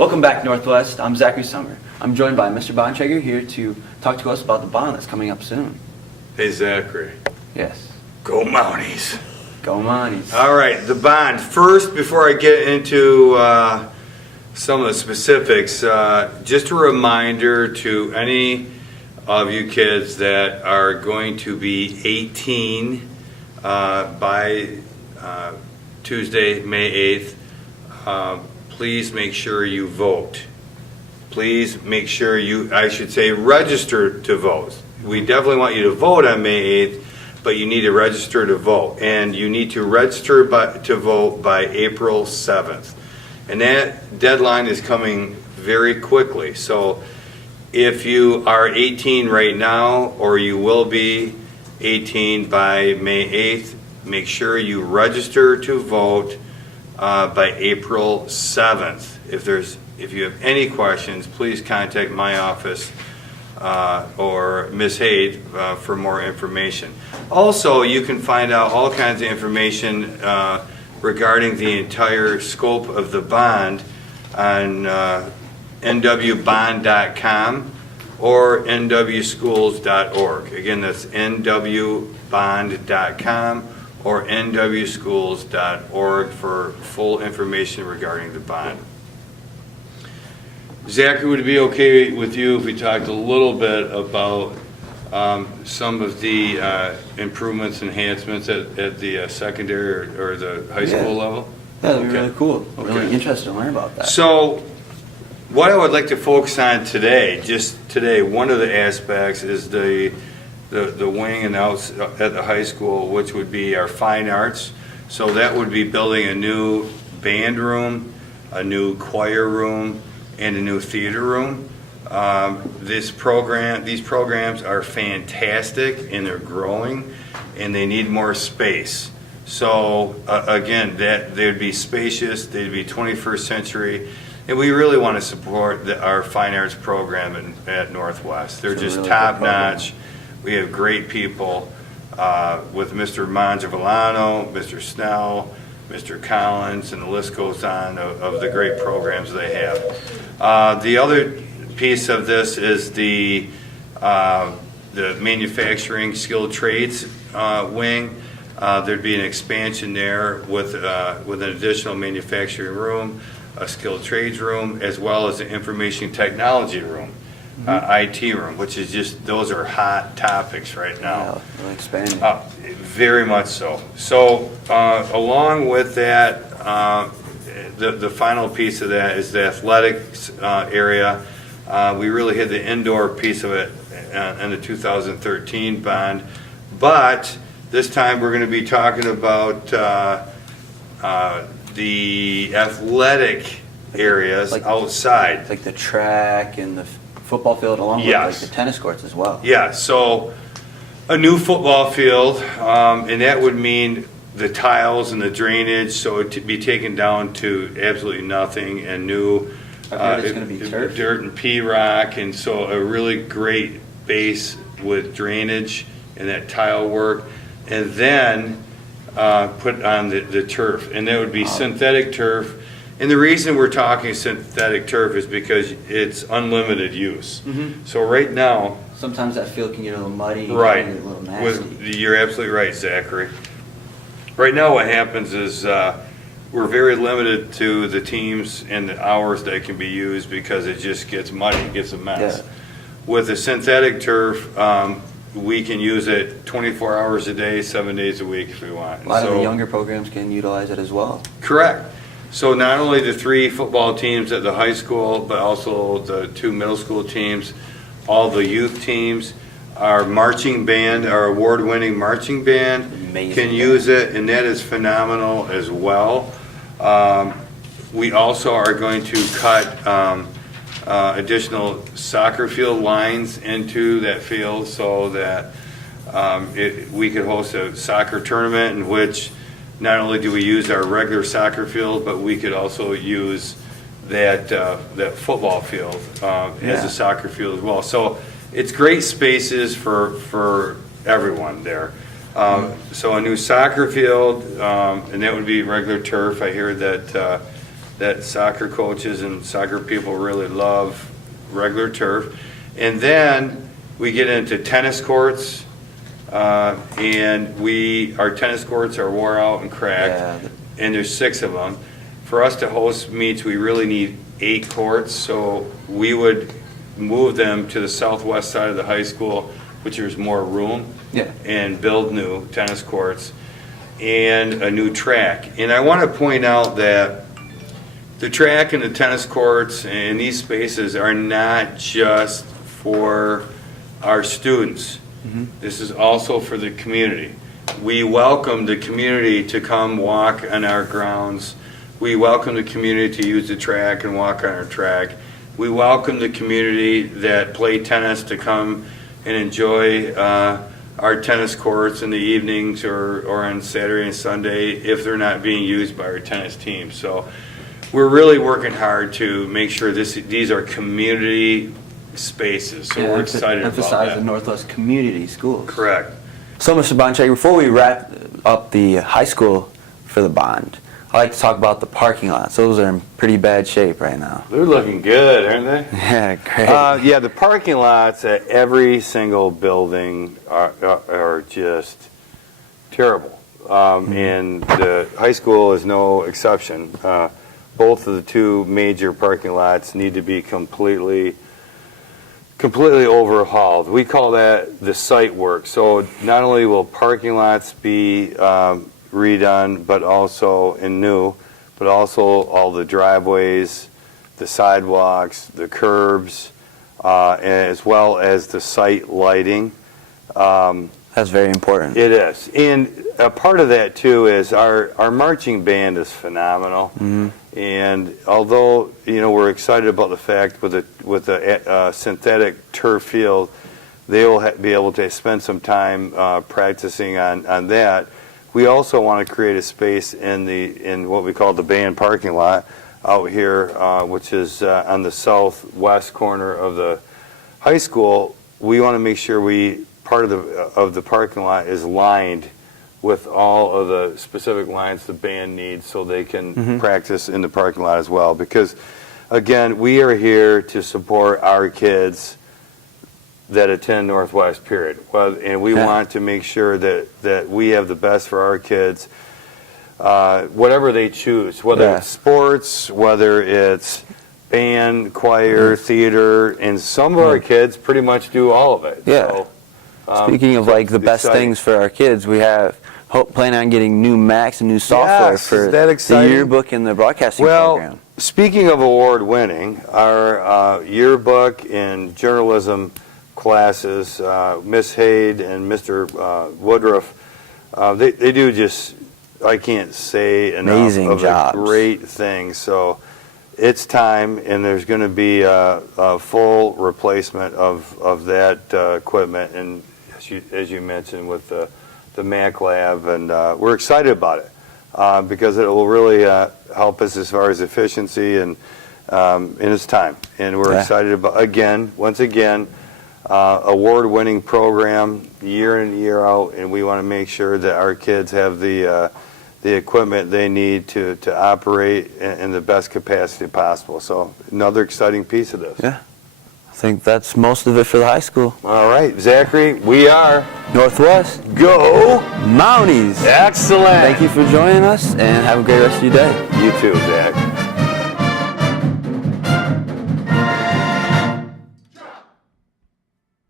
Welcome back, Northwest. I'm Zachary Summer. I'm joined by Mr. Bontrager here to talk to us about the bond that's coming up soon. Hey, Zachary. Yes. Go Mounties. Go Mounties. All right, the bond. First, before I get into some of the specifics, just a reminder to any of you kids that are going to be 18 by Tuesday, May 8th. Please make sure you vote. Please make sure you, I should say, register to vote. We definitely want you to vote on May 8th, but you need to register to vote. And you need to register to vote by April 7th. And that deadline is coming very quickly. So if you are 18 right now, or you will be 18 by May 8th, make sure you register to vote by April 7th. If you have any questions, please contact my office or Ms. Haid for more information. Also, you can find out all kinds of information regarding the entire scope of the bond on nwbond.com or nwschools.org. Again, that's nwbond.com or nwschools.org for full information regarding the bond. Zachary, would it be okay with you if we talked a little bit about some of the improvements, enhancements at the secondary or the high school level? Yeah, that'd be really cool. I'm Okay. really interested to learn about that. So, what I would like to focus on today, one of the aspects is the wing and outs at the high school, which would be our fine arts. So that would be building a new band room, a new choir room, and a new theater room. These programs are fantastic, and they're growing, and they need more space. So again, they'd be spacious, they'd be 21st century, and we really want to support our fine arts program at Northwest. They're just really top notch. We have great people with Mr. Mangiavellano, Mr. Snell, Mr. Collins, and the list goes on of the great programs they have. The other piece of this is the manufacturing skilled trades wing. There'd be an expansion there with an additional manufacturing room, a skilled trades room, as well as an information technology room, IT room, which is just, those are hot topics right now. Yeah, really expanding. Very much so. So along with that, the final piece of that is the athletics area. We really hit the indoor piece of it in the 2013 bond, but this time we're going to be talking about the athletic areas outside. Like the track and the football field, along with like the tennis courts as well. Yeah, so a new football field, and that would mean the tiles and the drainage, so it would be taken down to absolutely nothing, and new It's going to be turf. dirt and pea rock, and so a really great base with drainage and that tile work, and then put on the turf, and that would be synthetic turf. And the reason we're talking synthetic turf is because it's unlimited use. So right now, Sometimes that field can get a little muddy, right, and a little nasty. you're absolutely right, Zachary. Right now what happens is we're very limited to the teams and the hours that can be used because it just gets muddy, it gets a mess. Yeah. With the synthetic turf, we can use it 24 hours a day, 7 days a week if we want. A lot of the younger programs can utilize it as well. Correct. So not only the 3 football teams at the high school, but also the 2 middle school teams, all the youth teams, our marching band, our award-winning marching band can use it, and that is phenomenal as well. We also are going to cut additional soccer field lines into that field so that we could host a soccer tournament in which not only do we use our regular soccer field, but we could also use that football field as a soccer field as well. So it's great spaces for everyone there. So a new soccer field, and that would be regular turf. I hear that that soccer coaches and soccer people really love regular turf. And then we get into tennis courts, and our tennis courts are wore out and cracked, and there's 6 of them. For us to host meets, we really need 8 courts, so we would move them to the southwest side of the high school, which there's more room, and build new tennis courts and a new track. And I want to point out that the track and the tennis courts and these spaces are not just for our students. This is also for the community. We welcome the community to come walk on our grounds. We welcome the community to use the track and walk on our track. We welcome the community that play tennis to come and enjoy our tennis courts in the evenings or on Saturday and Sunday if they're not being used by our tennis team. So we're really working hard to make sure these are community spaces. So we're excited about that. Emphasize the Northwest Community Schools. Correct. So, Mr. Bontrager, before we wrap up the high school for the bond, I'd like to talk about the parking lots. Those are in pretty bad shape right now. They're looking good, aren't they? Yeah, great. Yeah, the parking lots at every single building are just terrible. And the high school is no exception. Both of the 2 major parking lots need to be completely overhauled. We call that the site work. So not only will parking lots be redone, but also new, but also all the driveways, the sidewalks, the curbs, as well as the site lighting. That's very important. It is. And a part of that, too, is our marching band is phenomenal. And although, we're excited about the fact with the synthetic turf field, they will be able to spend some time practicing on that. We also want to create a space in what we call the band parking lot out here, which is on the southwest corner of the high school. We want to make sure part of the parking lot is lined with all of the specific lines the band needs so they can practice in the parking lot as well. Because, again, we are here to support our kids that attend Northwest, period. And we want to make sure that we have the best for our kids, whatever they choose, whether it's sports, whether it's band, choir, theater, and some of our kids pretty much do all of it. Yeah. So, speaking of the best things for our kids, we plan on getting new Macs and new software for the yearbook and the broadcasting program. Speaking of award-winning, our yearbook and journalism classes, Miss Haid and Mr. Woodruff, they do just, I can't say enough amazing of jobs. A great thing. So it's time, and there's going to be a full replacement of that equipment, and as you mentioned with the Mac Lab, and we're excited about it because it will really help us as far as efficiency and it's time. And we're excited about, once again, award-winning program year in, year out, and we want to make sure that our kids have the equipment they need to operate in the best capacity possible. So another exciting piece of this. Yeah. I think that's most of it for the high school. All right, Zachary, we are Northwest. Go Mounties. Excellent. Thank you for joining us, and have a great rest of your day. You too, Zach.